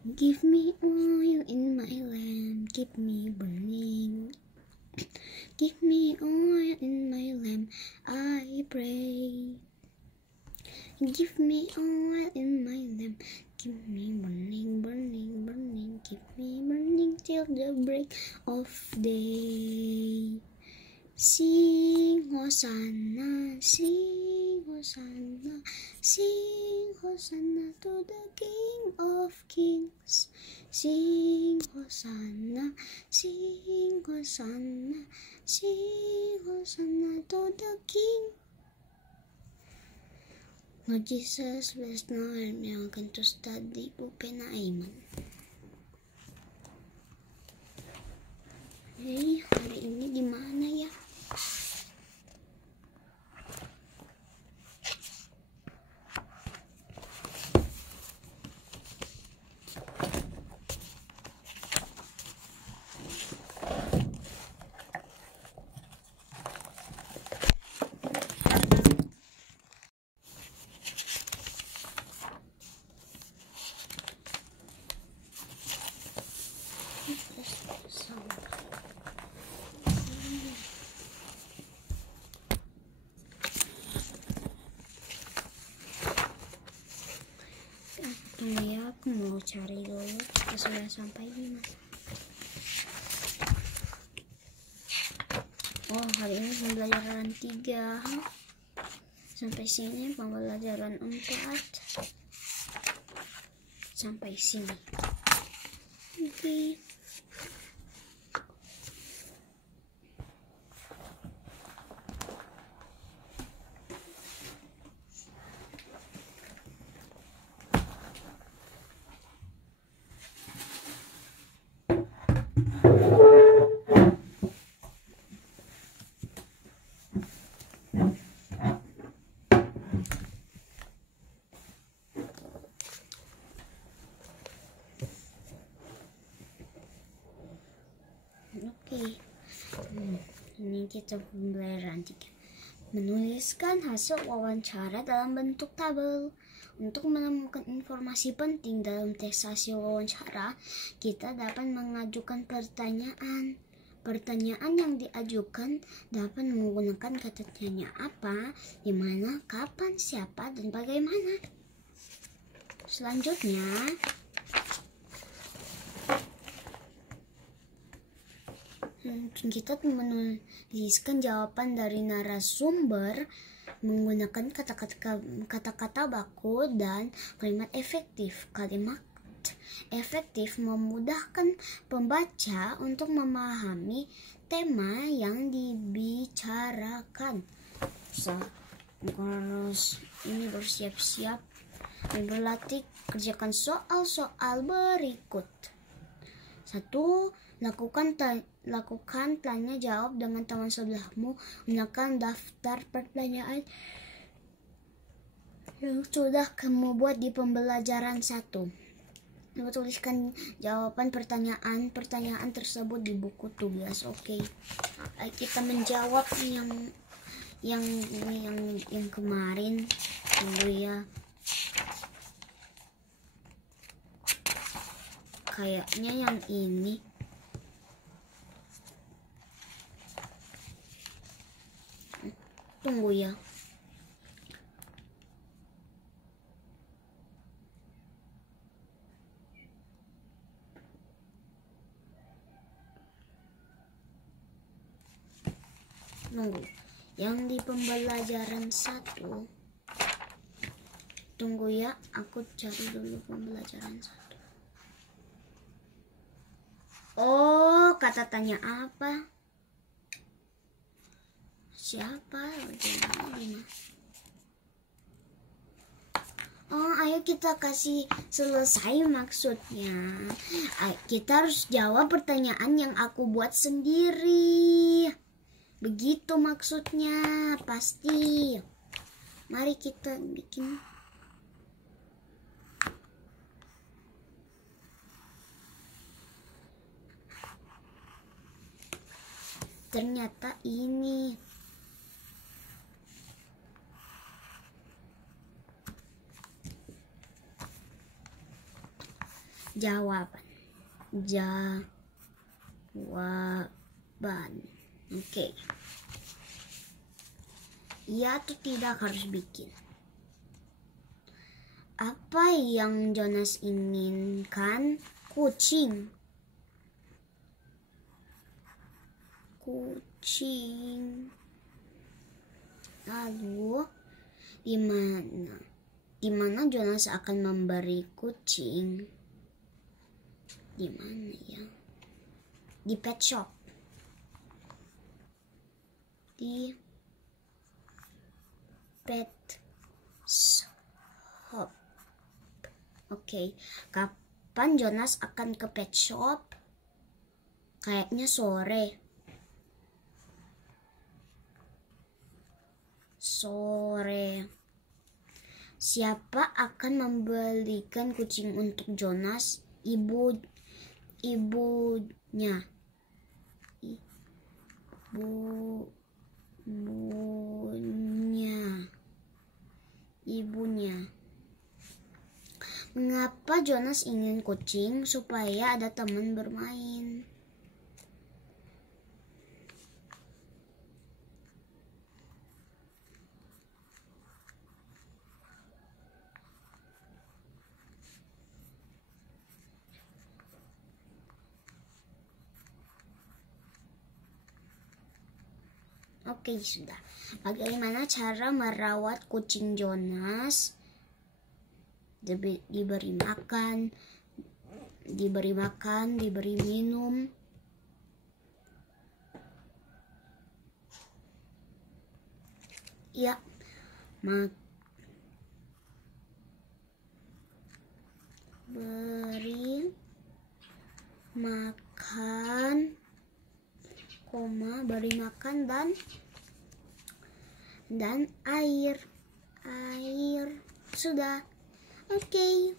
Give me oil in my lamp, keep me burning. Give me oil in my lamp, I pray. Give me oil in my lamp, keep me burning, burning, burning. Keep me burning till the break of day. Sing Hosanna, sing Hosanna, sing Hosanna to the King of Kings. Sing Hosanna, sing Hosanna, sing Hosanna to the King. Lord Jesus, bless now and we are going to study Buku Naiman. Hey, hari ini di mana ya? Tunggu ya, aku mau cari dulu kita sudah sampai di mana. Oh, hari ini pembelajaran 3. Sampai sini pembelajaran 4. Sampai sini. Oke. Ini kita pembelajaran 3. Menuliskan hasil wawancara dalam bentuk tabel. Untuk menemukan informasi penting dalam teks hasil wawancara, kita dapat mengajukan pertanyaan. Pertanyaan yang diajukan dapat menggunakan kata tanya apa, di mana, kapan, siapa, dan bagaimana. Selanjutnya, kita menuliskan jawaban dari narasumber menggunakan kata-kata baku dan kalimat efektif. Kalimat efektif memudahkan pembaca untuk memahami tema yang dibicarakan. Harus ini bersiap-siap dan berlatih. Kerjakan soal-soal berikut. 1. Lakukan tanya jawab dengan teman sebelahmu. Gunakan daftar pertanyaan yang sudah kamu buat di pembelajaran 1. Tuliskan jawaban pertanyaan tersebut di buku tugas. Oke. Kita menjawab yang kemarin. Tunggu ya. Kayaknya yang ini. Tunggu ya. Tunggu. Yang di pembelajaran 1. Tunggu ya, aku cari dulu pembelajaran 1. Oh, kata tanya apa? Siapa? Oh, ayo kita kasih selesai maksudnya. Kita harus jawab pertanyaan yang aku buat sendiri. Begitu maksudnya, pasti. Mari kita bikin. Ternyata ini. Jawaban. Jawaban. Oke. Iya atau tidak harus bikin. Apa yang Jonas inginkan? Kucing. Lalu di mana Jonas akan memberi kucing? Di mana ya? Di pet shop. Di pet shop. Oke. Kapan Jonas akan ke pet shop? Kayaknya sore. Siapa akan membelikan kucing untuk Jonas? Ibunya. Mengapa Jonas ingin kucing? Supaya ada teman bermain. Oke, sudah. Bagaimana cara merawat kucing Jonas? Diberi makan, diberi minum. Ya, beri makan, beri makan dan air. Sudah. Oke.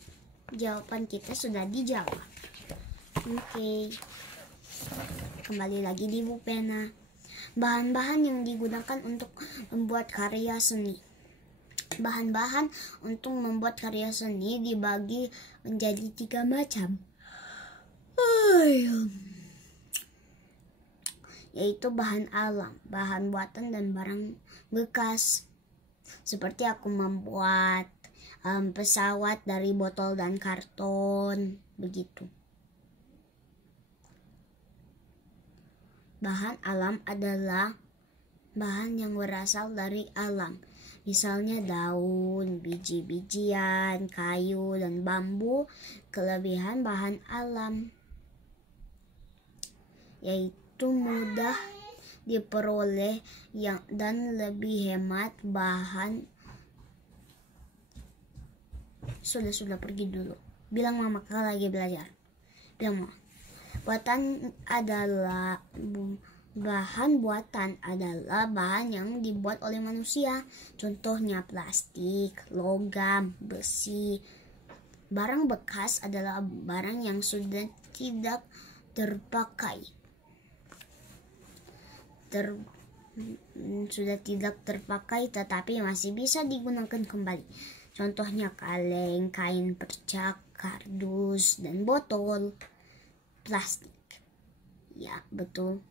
Jawaban kita sudah dijawab. Oke. Kembali lagi di buku pena. Bahan-bahan yang digunakan untuk membuat karya seni. Bahan-bahan untuk membuat karya seni dibagi menjadi 3 macam. Yaitu bahan alam, bahan buatan, dan barang bekas. Seperti aku membuat pesawat dari botol dan karton, begitu. Bahan alam adalah bahan yang berasal dari alam. Misalnya daun, biji-bijian, kayu, dan bambu. Kelebihan bahan alam yaitu mudah diperoleh dan lebih hemat bahan. Sudah pergi dulu. Bilang mama, kakak lagi belajar. Bilang mama. Bahan buatan adalah bahan yang dibuat oleh manusia. Contohnya plastik, logam, besi. Barang bekas adalah barang yang sudah tidak terpakai. Tetapi masih bisa digunakan kembali. Contohnya kaleng, kain percak, kardus, dan botol plastik. Ya, betul.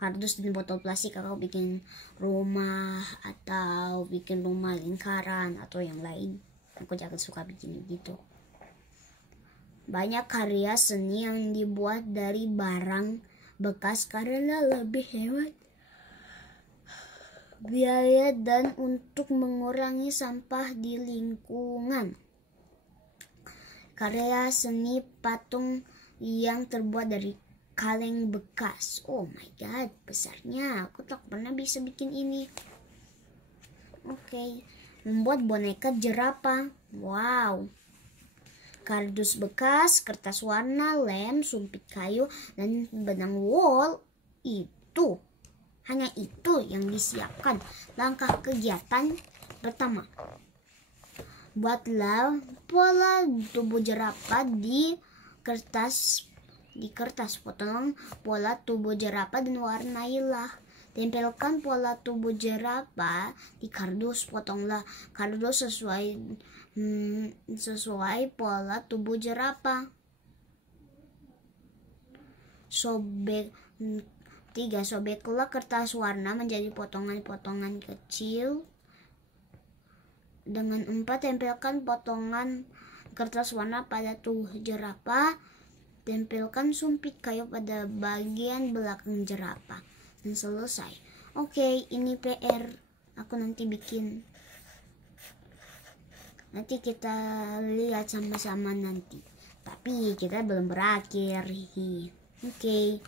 Kardus dan botol plastik kalau bikin rumah atau bikin rumah lingkaran atau yang lain. Aku jangan suka bikin gitu. Banyak karya seni yang dibuat dari barang bekas karena lebih hemat biaya dan untuk mengurangi sampah di lingkungan. Karya seni patung yang terbuat dari kaleng bekas. Oh my god, besarnya. Aku tak pernah bisa bikin ini. Oke. Membuat boneka jerapah. Wow. Kardus bekas, kertas warna, lem, sumpit kayu, dan benang wol. Hanya itu yang disiapkan. Langkah kegiatan pertama. Buatlah pola tubuh jerapah di kertas. Potong pola tubuh jerapah dan warnailah. Tempelkan pola tubuh jerapah di kardus. Potonglah kardus sesuai pola tubuh jerapah. sobeklah kertas warna menjadi potongan-potongan kecil. Dengan 4, tempelkan potongan kertas warna pada tubuh jerapah. Tempelkan sumpit kayu pada bagian belakang jerapah. Dan selesai. Oke, ini PR. Aku nanti bikin. Nanti kita lihat sama-sama nanti. Tapi kita belum berakhir. Oke.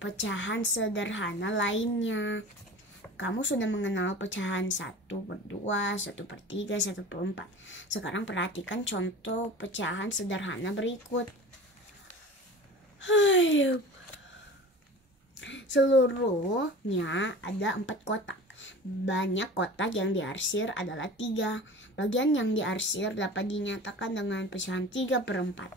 Pecahan sederhana lainnya. Kamu sudah mengenal pecahan 1/2, 1/3, 1/4. Sekarang perhatikan contoh pecahan sederhana berikut. Seluruhnya ada 4 kotak. Banyak kotak yang diarsir adalah 3. Bagian yang diarsir dapat dinyatakan dengan pecahan 3/4.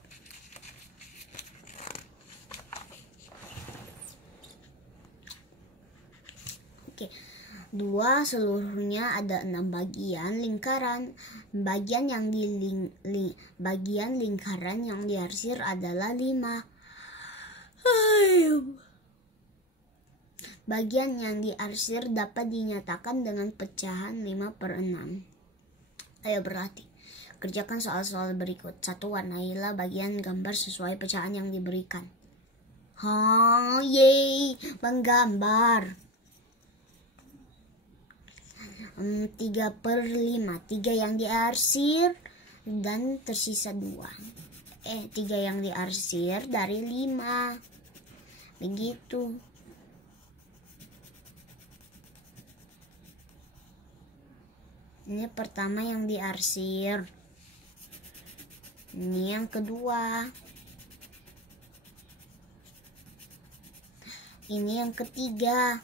Oke. 2, seluruhnya ada 6 bagian lingkaran. Bagian lingkaran yang diarsir adalah 5. Bagian yang diarsir dapat dinyatakan dengan pecahan 5/6. Ayo berlatih. Kerjakan soal-soal berikut. 1. Warnailah bagian gambar sesuai pecahan yang diberikan. Yeay, menggambar. 3/5. 3 yang diarsir dan tersisa 2. 3 yang diarsir dari 5. Begitu. Ini pertama yang diarsir. Ini yang kedua. Ini yang ketiga.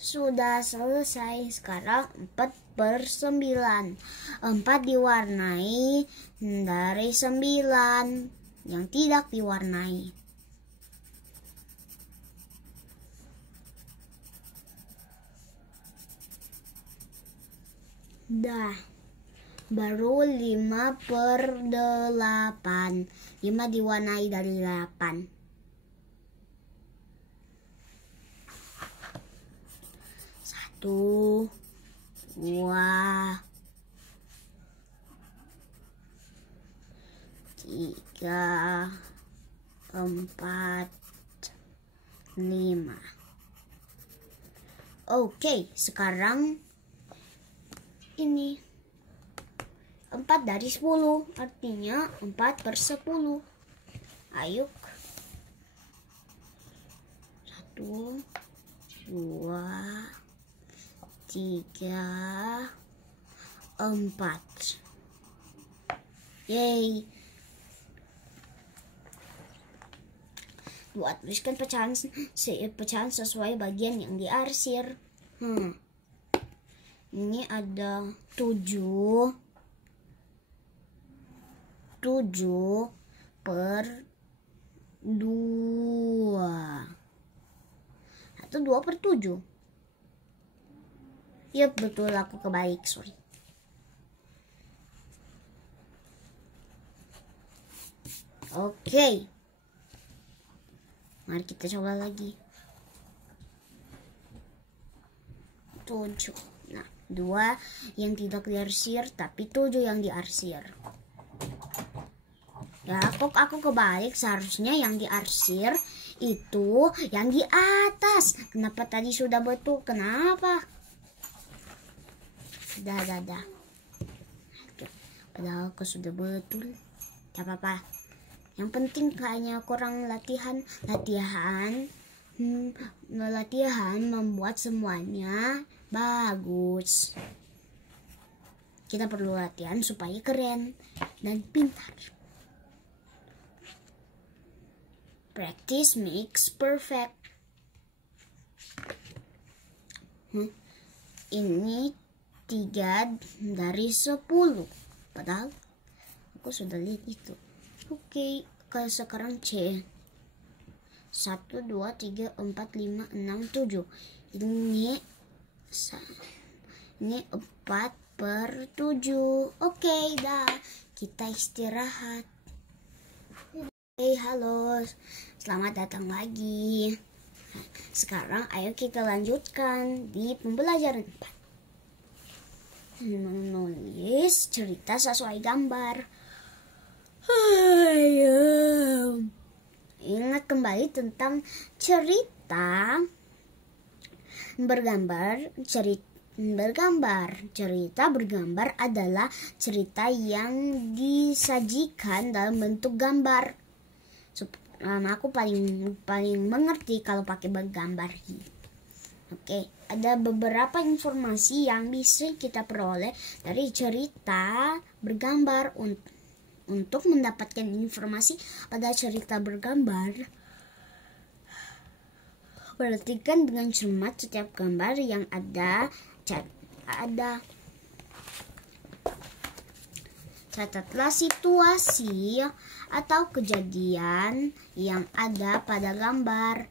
Sudah selesai. Sekarang 4/9. 4 diwarnai dari 9 yang tidak diwarnai. Baru 5/8. 5 diwarnai dari 8. 1, 2, 3, 4, 5. Oke, sekarang ini 4 dari 10, artinya 4/10. Ayo. 1, 2, 3, 4. Yeay. 2. Tuliskan pecahan sesuai bagian yang diarsir. Ini ada 7/2 atau 2/7. Yap, betul, aku kebalik, sorry. Oke. Mari kita coba lagi. 7. Nah, 2 yang tidak diarsir, tapi 7 yang diarsir. Ya, aku kebalik. Seharusnya yang diarsir itu yang di atas. Kenapa tadi sudah betul? Kenapa? Dah. Padahal aku sudah betul. Gak apa-apa. Yang penting hanya kurang latihan membuat semuanya bagus. Kita perlu latihan supaya keren dan pintar. Practice makes perfect. Ini 3 dari 10. Padahal aku sudah lihat itu. Oke, sekarang C. 1, 2, 3, 4, 5, 6, 7. Ini 4/7. 1/7. Oke, dah. Kita istirahat. Halo. Selamat datang lagi. Sekarang ayo kita lanjutkan di pembelajaran 4. Menulis cerita sesuai gambar. Ingat kembali tentang cerita bergambar. Cerita bergambar adalah cerita yang disajikan dalam bentuk gambar. Aku paling mengerti kalau pakai gambar. Oke, ada beberapa informasi yang bisa kita peroleh dari cerita bergambar. Untuk mendapatkan informasi pada cerita bergambar, perhatikan dengan cermat setiap gambar yang ada. Catatlah situasi atau kejadian yang ada pada gambar.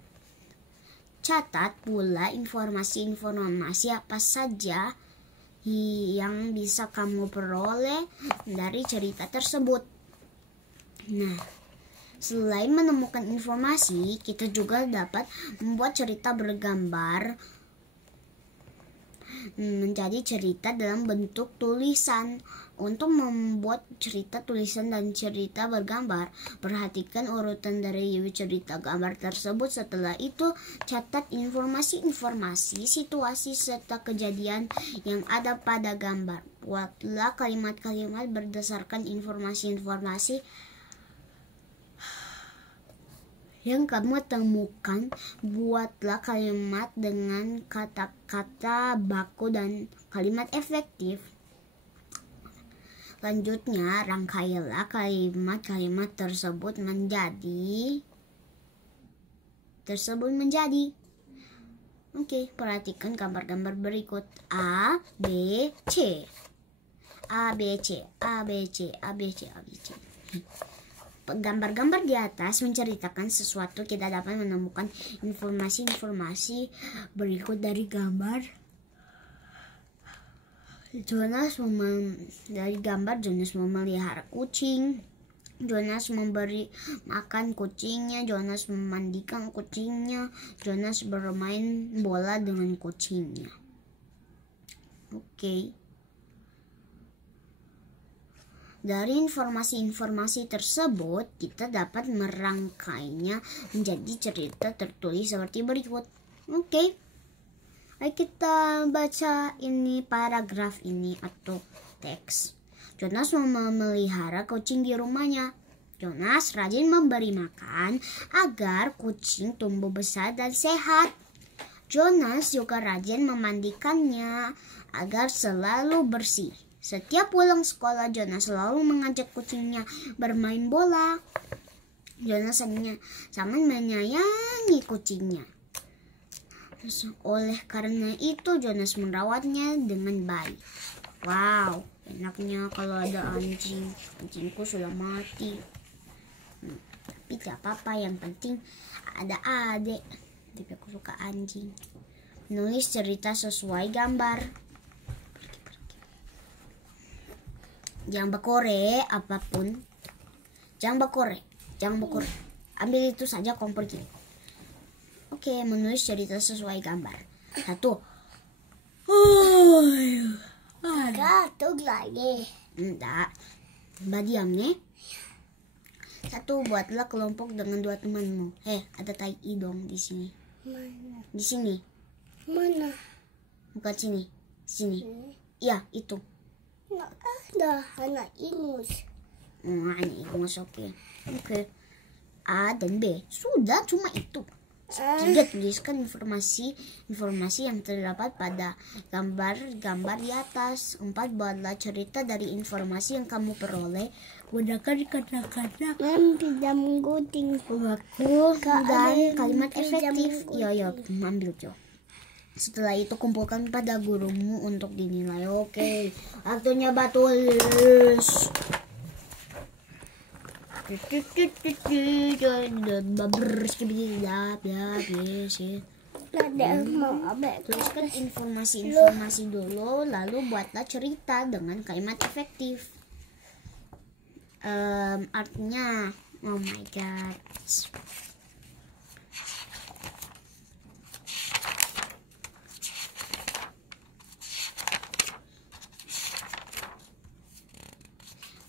Catat pula informasi-informasi apa saja yang bisa kamu peroleh dari cerita tersebut. Nah, selain menemukan informasi, kita juga dapat membuat cerita bergambar menjadi cerita dalam bentuk tulisan. Untuk membuat cerita tulisan dan cerita bergambar, perhatikan urutan dari cerita gambar tersebut. Setelah itu, catat informasi-informasi, situasi, serta kejadian yang ada pada gambar. Buatlah kalimat-kalimat berdasarkan informasi-informasi yang kamu temukan. Buatlah kalimat dengan kata-kata baku dan kalimat efektif. Selanjutnya, rangkailah kalimat-kalimat tersebut menjadi. Oke, perhatikan gambar-gambar berikut. A, B, C. A, B, C, A, B, C, A, B, C, A, B, C. Gambar-gambar di atas menceritakan sesuatu. Kita dapat menemukan informasi-informasi berikut dari gambar. Jonas memelihara kucing. Jonas memberi makan kucingnya. Jonas memandikan kucingnya. Jonas bermain bola dengan kucingnya. Oke. Dari informasi-informasi tersebut, kita dapat merangkainya menjadi cerita tertulis seperti berikut. Oke. Ayo kita baca ini paragraf ini atau teks. Jonas memelihara kucing di rumahnya. Jonas rajin memberi makan agar kucing tumbuh besar dan sehat. Jonas juga rajin memandikannya agar selalu bersih. Setiap pulang sekolah, Jonas selalu mengajak kucingnya bermain bola. Jonas sangat menyayangi kucingnya. Oleh karena itu, Jonas merawatnya dengan baik. Wow, enaknya kalau ada anjing. Anjingku sudah mati. Tapi tidak apa-apa, yang penting ada adik. Tapi aku suka anjing. Nulis cerita sesuai gambar. Jangan bakore apapun. Jangan bakore. Ambil itu saja, kamu pergi. Oke, menulis cerita sesuai gambar. 1. Gatuk lagi. Enggak. Mbak diam nih. 1. Buatlah kelompok dengan 2 temanmu. Ada tai dong di sini. Mana? Di sini. Mana? Bukan sini. Sini. Iya, itu. Nggak ada anak ingus. Anak ingus, oke. A dan B. Sudah, cuma itu. 3. Tuliskan informasi yang terdapat pada gambar-gambar di atas. 4. Buatlah cerita dari informasi yang kamu peroleh. Gunakan kata-kata yang tidak menggunting waktu dan kalimat efektif. Yo, ambil Jo. Setelah itu kumpulkan pada gurumu untuk dinilai. Oke, waktunya batulis. Ada mau abek. Tuliskan informasi-informasi dulu, lalu buatlah cerita dengan kalimat efektif. Artinya, oh my god.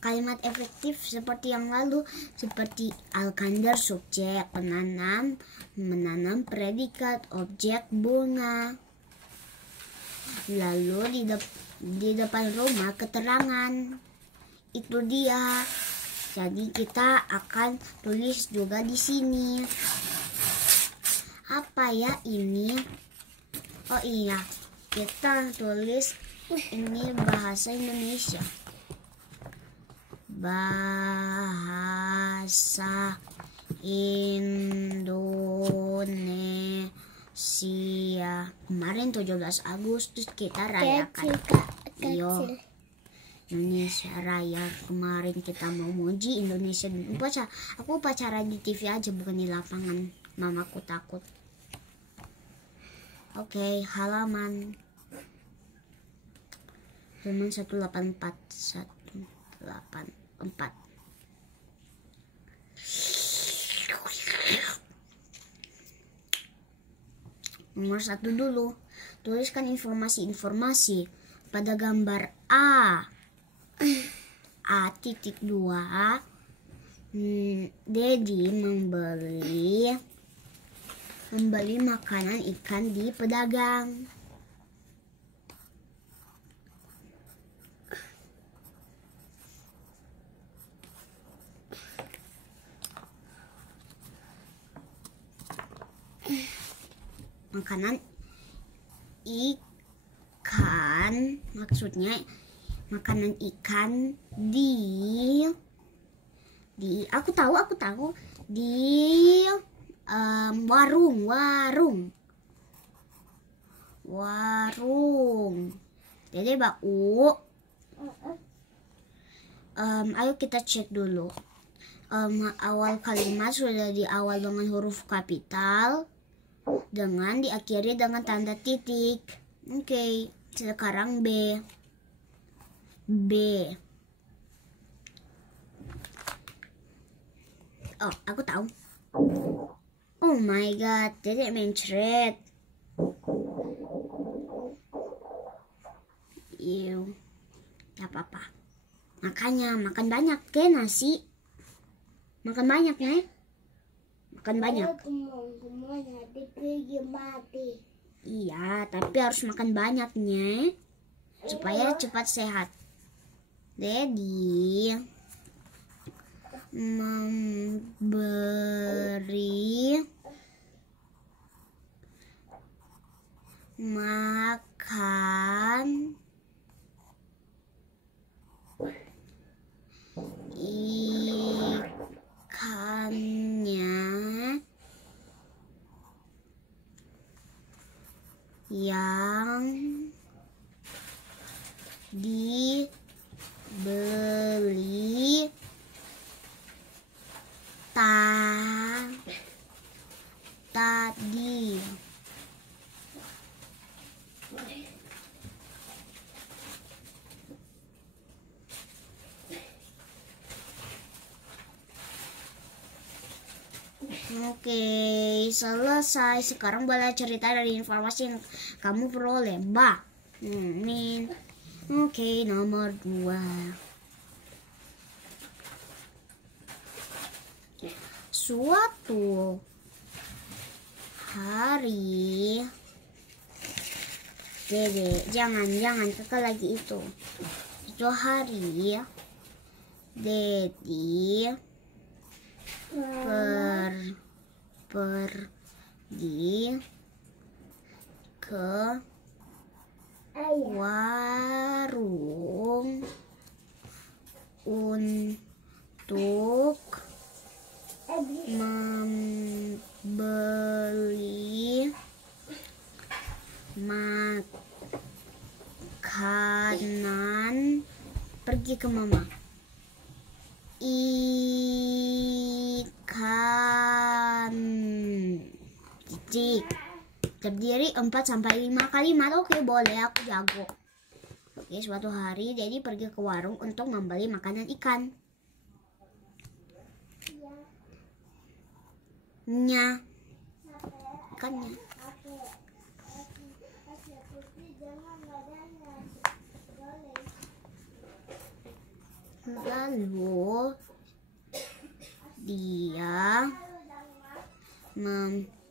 Kalimat efektif seperti yang lalu, seperti Alkandar subjek, menanam predikat, objek bunga. Lalu di depan rumah keterangan. Itu dia. Jadi kita akan tulis juga di sini. Apa ya ini? Oh iya, kita tulis ini bahasa Indonesia. Bahasa Indonesia. Kemarin 17 Agustus kita rayakan. Iyo, Indonesia Raya. Kemarin kita mau muji Indonesia. Aku upacara di TV aja, bukan di lapangan. Mamaku takut. Oke, halaman 184. Nomor 1 dulu. Tuliskan informasi-informasi pada gambar A. A.2. Dedi membeli makanan ikan di pedagang. Makanan ikan, maksudnya makanan ikan di aku tahu di warung. Jadi Bau, ayo kita cek dulu. Awal kalimat sudah di awal dengan huruf kapital, dengan diakhiri dengan tanda titik. Oke, sekarang B. Oh, aku tahu. Oh my god, jadi mencret. Gak apa-apa. Makanya makan banyak ke nasi. Makan banyak nih. Makan banyak. Iya, tapi harus makan banyaknya supaya cepat sehat. Dedi memberi makan ikannya yang dibeli tadi. Oke, selesai. Sekarang boleh cerita dari informasi yang kamu peroleh, Mbak. Oke, nomor 2. Suatu hari, Dede, jangan kekal lagi itu. Itu hari, Dedi pergi ke warung untuk membeli makanan. Pergi ke mama. Ikan. Titik. terdiri 4-5 kalimat. Oke, boleh, aku jago. Oke, suatu hari Dedi pergi ke warung untuk membeli makanan ikan. Nya, ikannya. Lalu dia membayarnya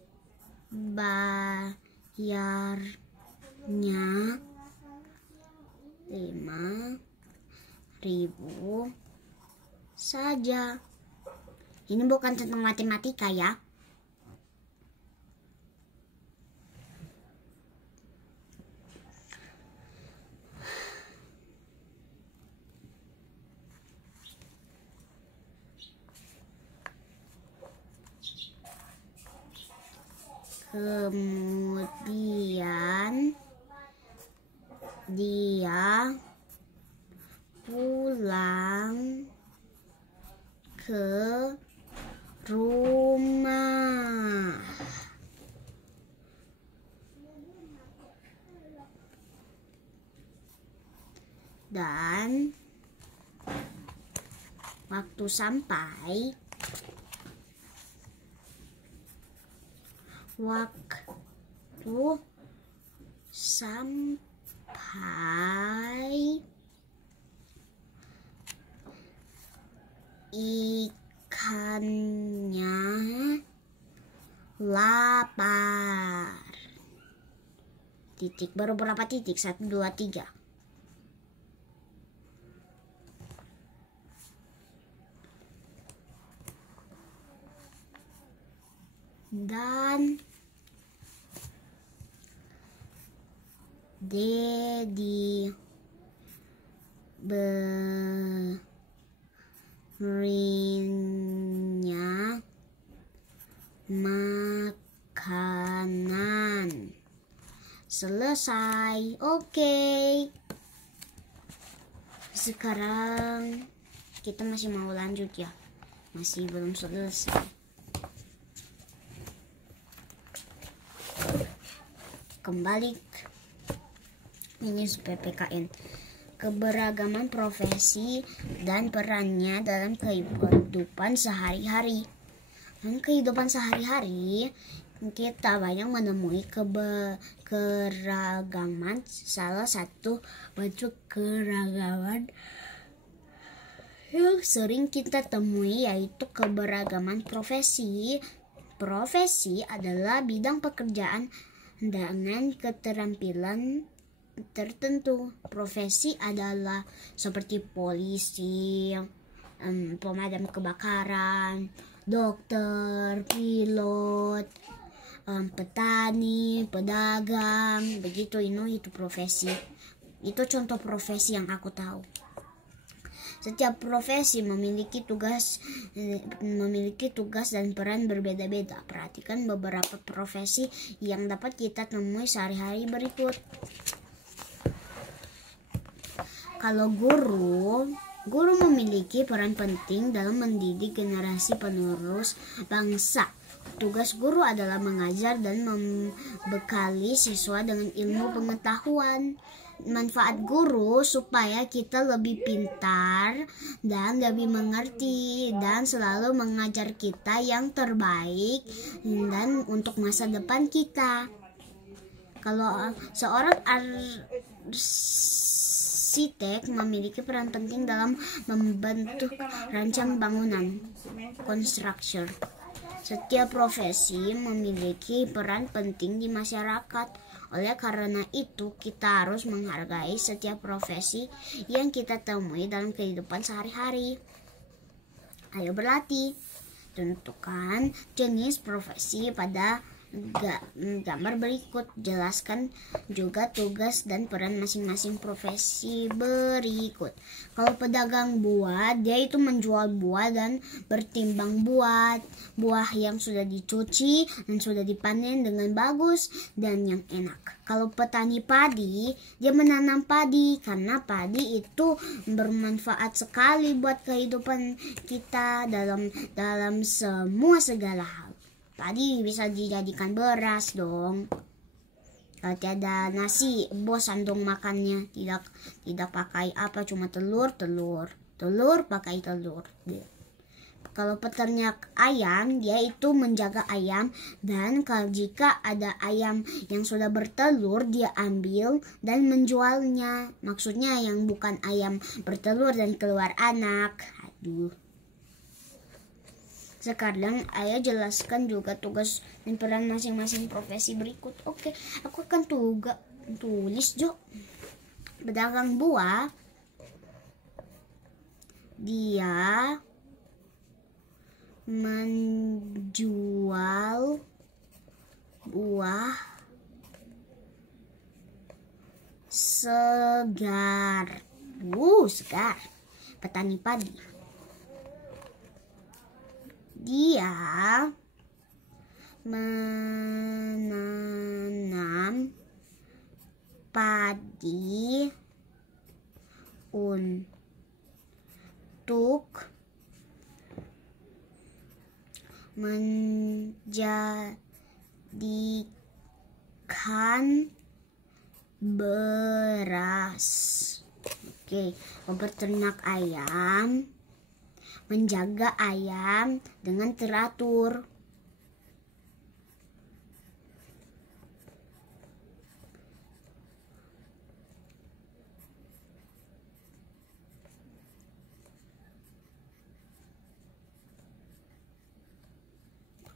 5.000 saja. Ini bukan tentang matematika ya. Kemudian dia pulang ke rumah. Dan waktu sampai ikannya lapar. Titik, baru berapa titik? 1, 2, 3. Dan Dedi berinya makanan. Selesai. Oke. Sekarang kita masih mau lanjut ya. Masih belum selesai. Kembali ini PPKN. Keberagaman profesi dan perannya dalam kehidupan sehari-hari. Dalam kehidupan sehari-hari kita banyak menemui keragaman. Salah satu bentuk keragaman yang sering kita temui yaitu keberagaman profesi. Profesi adalah bidang pekerjaan dengan keterampilan tertentu. Profesi adalah seperti polisi, pemadam kebakaran, dokter, pilot, petani, pedagang, begitu. Itu profesi. Itu contoh profesi yang aku tahu. Setiap profesi memiliki tugas dan peran berbeda-beda. Perhatikan beberapa profesi yang dapat kita temui sehari-hari berikut. Kalau guru memiliki peran penting dalam mendidik generasi penerus bangsa. Tugas guru adalah mengajar dan membekali siswa dengan ilmu pengetahuan. Manfaat guru supaya kita lebih pintar dan lebih mengerti dan selalu mengajar kita yang terbaik dan untuk masa depan kita. Kalau seorang arsitek memiliki peran penting dalam membentuk rancang bangunan, construction. Setiap profesi memiliki peran penting di masyarakat. Oleh karena itu, kita harus menghargai setiap profesi yang kita temui dalam kehidupan sehari-hari. Ayo berlatih. Tentukan jenis profesi pada gambar berikut. Jelaskan juga tugas dan peran masing-masing profesi berikut. Kalau pedagang buah, dia itu menjual buah dan bertimbang buah yang sudah dicuci dan sudah dipanen dengan bagus dan yang enak. Kalau petani padi, dia menanam padi karena padi itu bermanfaat sekali buat kehidupan kita dalam semua segala hal. Padi bisa dijadikan beras dong. Kalau tiada nasi, bosan dong makannya. Tidak pakai apa, cuma telur pakai telur. Kalau peternak ayam, dia itu menjaga ayam, dan kalau jika ada ayam yang sudah bertelur, dia ambil dan menjualnya. Maksudnya yang bukan ayam bertelur dan keluar anak. Aduh. Sekarang ayah jelaskan juga tugas dan peran masing-masing profesi berikut. Oke, aku akan tulis Jo. Pedagang buah, dia menjual buah segar. Segar. Petani padi, dia menanam padi untuk menjadikan beras. Oke, peternak ayam menjaga ayam dengan teratur.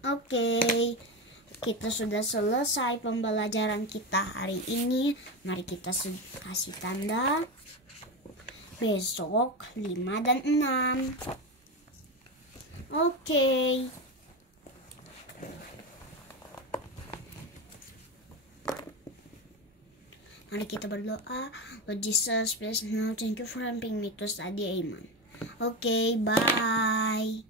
Oke, kita sudah selesai pembelajaran kita hari ini. Mari kita kasih tanda besok 5 dan 6. Oke. Mari kita berdoa. Lord Jesus, please now thank you for helping me to study. Amen. Oke, bye.